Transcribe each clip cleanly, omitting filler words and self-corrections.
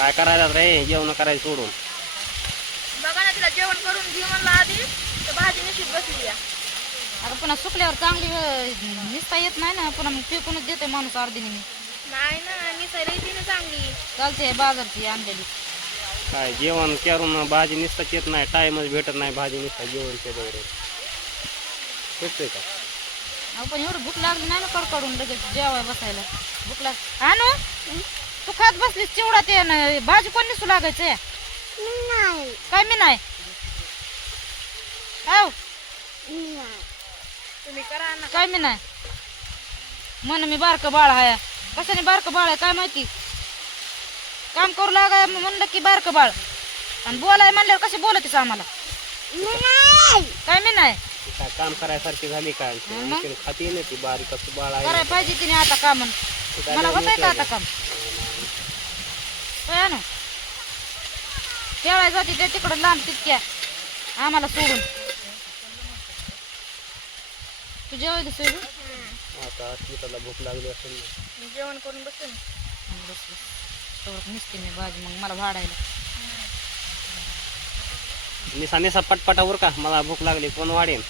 काय करायला रे, जेवण करायचं सोडून. बघा ना, तिला जेवण करून घे म्हणलं आधी तर भाजी निश्चित बसली या. अगं पुन्हा सुकल्यावर चांगली निसता येत नाही ना, पुन्हा मग फेकूनच देते माणूस अर्धी नेहमी. नाही ना, निसायला येते ना चांगली. चालते बाजारची आणलेली. काय जेवण करून भाजी निसताच येत नाही, टाइमच भेटत नाही भाजी निसता जेवण ते वगैरे भेटतोय का? अहो पण एवढं भूक लागली नाही ना कडकडून लगेच जेवाय बसायला. भूक लाग आणू तू खात बसलीस चिवडा ते ना, भाजी कोण निसू लागायचंय? काय मी नाही तुम्ही करा ना. काय मी नाही म्हण मी बारकं बाळ आहे. कशाने बारकं बाळ आहे काय माहिती? काम करू लागाय म्हणलं की बारकं बाळ, आणि बोलाय म्हणल्यावर कशी बोलतेस आम्हाला? काय मी नाही काय काम करायसारखी झाली काय? खाती ना ती बारीक असं बाळ आहे. करायला पाहिजे तिने आता काम. मला होतंय का आता काम? होय ना, खेळायला जाते ते तिकडं लांब तितक्या आम्हाला सोडून. तू जेवायला सोडून आता अस्मिताला भूक लागली असेल ना. मी जेवण करून बसते ना. बस निसते मी भाजी, मग मला भाडायला. निसा निसा पटपटावर का, मला भूक लागली कोण वाढेन?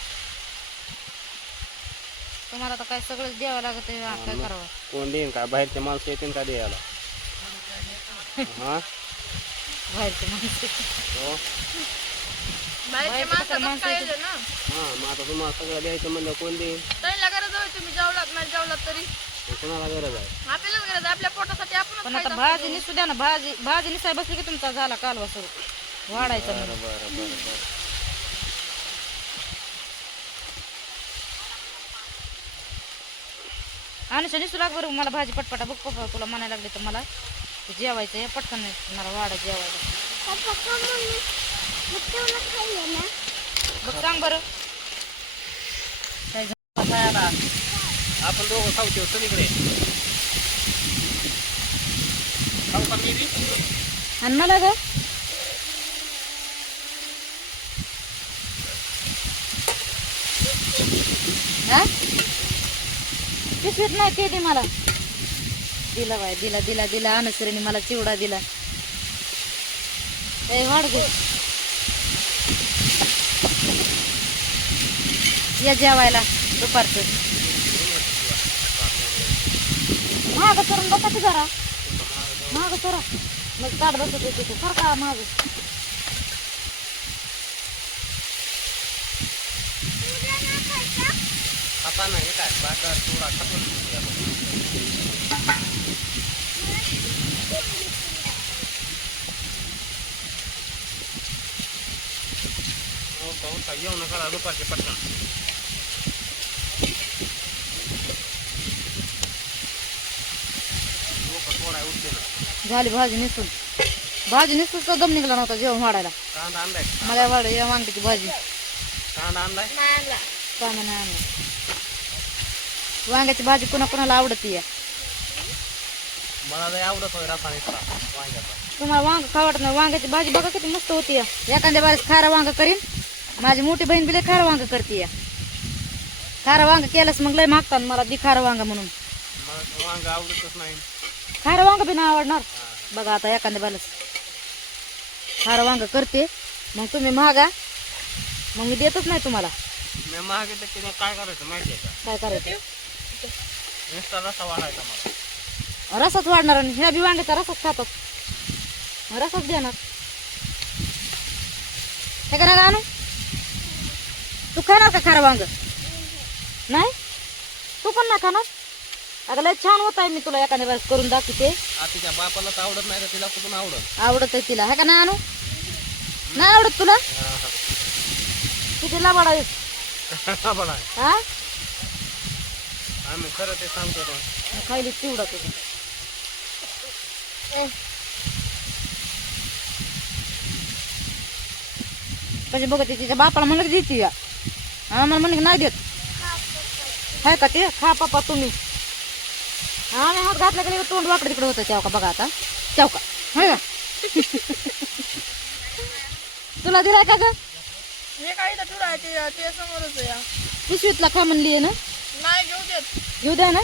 तुम्हाला तर काय सगळंच द्यावं लागत आहे, काय करावं? कोण देईन का? बाहेरचे माणसं येतील का द्यायला? हा बाहेरचे माणसं हो. बाहेरचे माणसं काय येतं ना. हा मग आता तुम्हाला सगळं द्यायचं म्हणलं कोण देईन? त्यांना गरज आहे, तुम्ही जेवलात नाही जेवलात तरी कोणाला गरज आहे? आपल्यालाच गरज आहे. आपल्या पोटासाठी आपण पण आता भाजी निसू द्या ना. भाजी निसाय बसली की तुमचा झाला कालवा सुरू वाढायचा. बरं बरं बरं बरं. अनुषा निसू लाग बरं मला भाजी पटपटा. बघ पप्पा तुला म्हणायला लागले तर मला जेवायचं आहे पटकन, मला वाढा जेवायला. बघ सांग बरं काय खायला आपण दोघं खाऊचे सगळीकडे खाऊ का मी बी? आणि मला ग पिशवीत नाही ते दे मला. दिला बाय दिला दिला दिला अनुसरीने मला चिवडा दिला. ए वाढ गे या जेवायला दुपारचं. महाग करून बसा की जरा, महाग करा मग ताट बसत येते तू सारखा महाग. खाता नाही काय बाका चुरा खातो. हो का येऊ नका दुपारचे पटकन. झाली भाजी निसून. भाजी निसून तर दम निघला नव्हता जेवण वाढायला. कांदा आणलाय? मला वाढ या वांग्याची भाजी. कांदा आणलाय? कांदा नाही आणला. वांग्याची भाजी कुणाला आवडती या? मला लय आवडत होय रसा निसरा वांग्याचा. तुम्हाला वांग खावडत नाही? वांग्याची भाजी बघा किती मस्त होती या. एखाद्या बारीस खारा वांग करीन. माझी मोठी बहीण बी लय खारा वांग करते या. खारा वांग केलंस मग लय मागतात मला दी खारा वांग म्हणून. मला वांग आवडतच नाही. खारा वांग बी नाही आवडणार. बघा आता एखाद्या बारीस खारा वांग करते मग तुम्ही महागा, मग मी देतच नाही तुम्हाला. मी मागितलं की मग काय करायचं माहिती आहे का? काय करायचं? नुसता रसा वाढायचा मला. रसाच वाढणार आणि ह्या बी वांग्याचा रसाच खातात. रसाच देणार हे का ना आणू? तू खाणार का खारं वांग? नाही तू पण नाही खाणार? अगं लय छान होत आहे, मी तुला एखाद्या वेळेस करून दाखवते. तिच्या बापाला तर आवडत नाही तर तिला कुठून आवडत? आवडत आहे तिला. हे का नाही आणू? नाही आवडत तुला? किती लाबाड आहे हा? आम्ही खरं ते सांगतो. खायली चिवडा तुझा. कशी बघते तिच्या बापाला म्हणलं की देते या, आम्हाला म्हणलं की नाही देत. हाय का ते? खा पप्पा तुम्ही. आम्ही हात घातला की तोंड वाकडे तिकडे होतं. तेव्हा का बघा आता तेव्हा का हाय का तुला दिलाय का ग? हे काही तर ठुरा ते समोरच आहे. पिशवीतला खा म्हणली ना? नाही घेऊ देत. घेऊ द्या ना.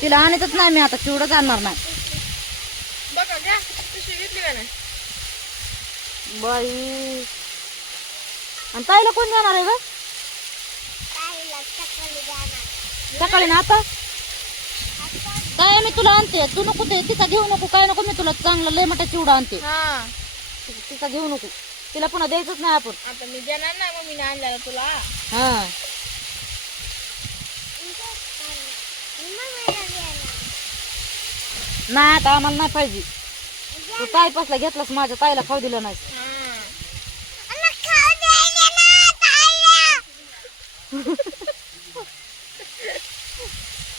तिला आणतच नाही मी आता, चिवडच आणणार नाही. बघा घ्या पिशवी घेतली का नाही? बाई, आणि ताईला कोण देणार आहे ग? सकाळी ना आता काय मी तुला आणते, तू नको ते तिचा घेऊ नको, काय नको, मी तुला चांगला लय मोठा चिवडा आणते. हा तिचा घेऊ नको, तिला पुन्हा द्यायचंच नाही आपण. आता मी देणार नाही मम्मीने आणलेला तुला. हा नाही आता आम्हाला नाही पाहिजे. तू ताई पासला घेतलास, माझ्या ताईला खाऊ दिलं नाही.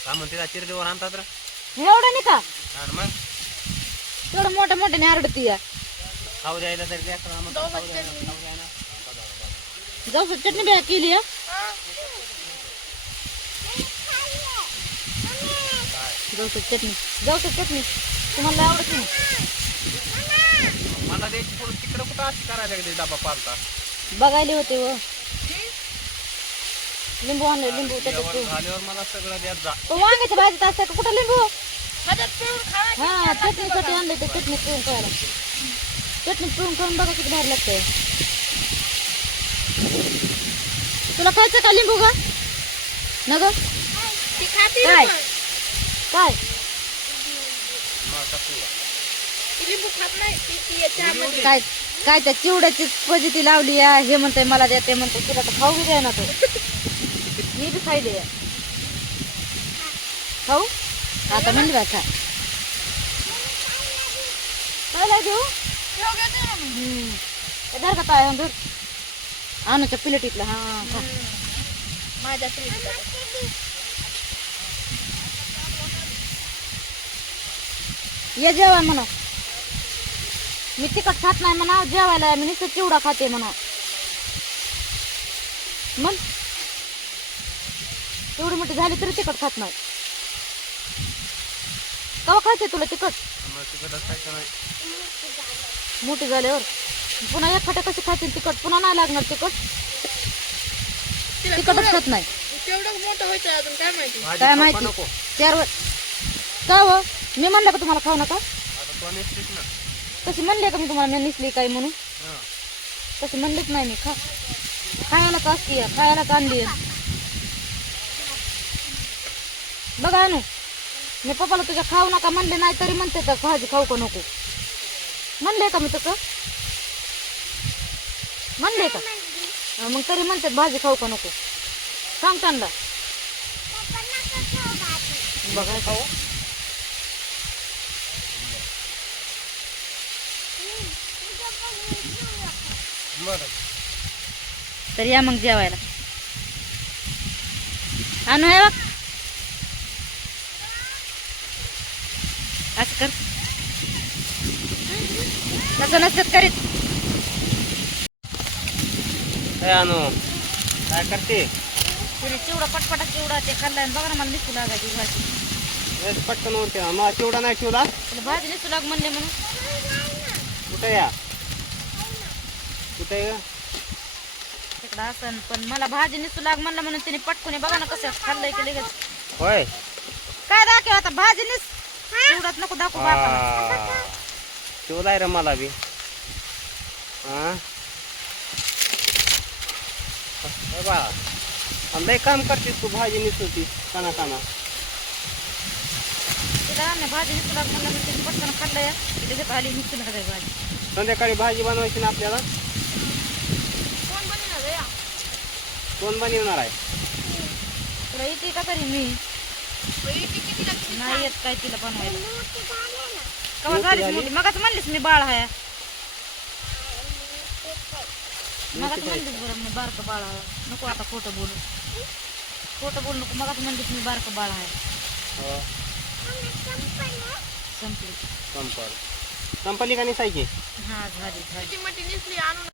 का म्हणते चिरडीवर आणतात रे एवढं नाही का, आणि मग तेवढं मोठ्या मोठ्याने आरडती या. खाऊ द्यायला तरी लेकराला म्हणतात, खाऊ द्यायला, खाऊ द्यायला. जाऊ चटणी बॅग केली आहे. जाऊ चटणी तुम्हाला आवडत नाही. मला द्यायची पुढे तिकडे कुठं अशी करायला लागली डबा पालता बघायला होते व लिंबू आणले, लिंबू त्याच्यात पिळून. झाल्यावर मला सगळं द्यात जा. तो वांग्याच्या भाजीत असतात का कुठं लिंबू? ह्याच्यात पिळून खायला हा चटणीसाठी आणले ते, चटणी पिळून खायला. चटणी पिळून खाऊन बघा किती भारी लागतंय. तुला खायचं का लिंबू का न ग? ती खाती काय? ना पण. काय मग कसं आहे? ती लिंबू खात नाही ती चहामध्ये. काय काय त्या चिवड्याची फजिती लावली या. हे म्हणते मला द्या, ते म्हणते तुला तर खाऊ द्या ना. तो मी बी खायले या. खाऊ आता म्हणली बा खा. काय घेऊ ठेव घेते ना मी. धर का काय धर आणूच्या प्लेटीतला. हा खा. माझ्या फ्रीजला. ये जेवाय म्हणा. मी तिखट खात नाही म्हणा, जेवायला मी नुसतं चिवडा खाते म्हणा. मग एवढी मोठी झाली तरी तिखट खात नाही. कवा खायचे तुला तिखट? मग तिकडं खायचं नाही. मोठी झाल्यावर पुन्हा एक खाटे कशी खातील तिखट? पुन्हा नाही लागणार तिखट. तिला तिखटच खात नाही. केवढं मोठं व्हायचं अजून काय माहिती. भाजी काय खाऊ का माहिती? नको? 4 वर्ष का व? मी म्हणलं का तुम्हाला खाऊ नका? आता तू नेसलीस ना. तशी म्हणले का मी तुम्हाला मी निसली काय म्हणून? हा. तशी म्हणलीच नाही मी. खायला का असती, खायला का आणली? बघा अनु, मी पप्पाला तुझ्या खाऊ नका म्हणले नाही तरी म्हणते तर भाजी खाऊ का नको म्हणले का मी तसं? म्हणले का? मग तरी म्हणते भाजी खाऊ का नको? सांग त्यांना. बघा खाऊ. बरं. तर या मग जेवायला. अनु हे बघ असं कर. तसं नसत करीत. काय आणू काय करते? तिने चिवडा पटपटा चिवडा ते खाल्लाय आणि बघा ना मला निसू लागायची भाजी. हेच पटकन उरते ना. मग तेवढा नाही ठेवला तिला भाजी निसू लाग म्हणले म्हणून. कुठे या कुठे तिकडं असं पण मला भाजी निसू लाग म्हणलं म्हणून तिने पटकून बघा ना कसं खाल्लंय की लगेच. होय. काय दाखव आता भाजी निस चिवडाच नको दाखवू बापाला. ठेवलाय रे मला बी. हा बा लय काम करतेस तू. भाजी निसवती काना काना. तिला ना भाजी निसू लाग म्हणलं म्हणून तिने पटकन खाल्लंय लगेच आली निसू लागाय भाजी. संध्याकाळी भाजी बनवायची ना आपल्याला. कोण बनवणार आहे या? कोण बनवणार आहे? तुला येते का तरी? मी बाई, ती किती लागते? नाही येत काय तिला बनवायला. कवा झालीच मोठी? मगाच म्हणलीस मी बाळ आहे. मगाच म्हणलीस बरं मी बारकं बाळ आहे. नको आता खोटं बोलू. खोटं बोलू नको. मगाच म्हणलीस मी बारकं बाळ आहे. हो. संपली. कंपनी का निसायची? हा झाली झाली. किती मोठी निसली आणून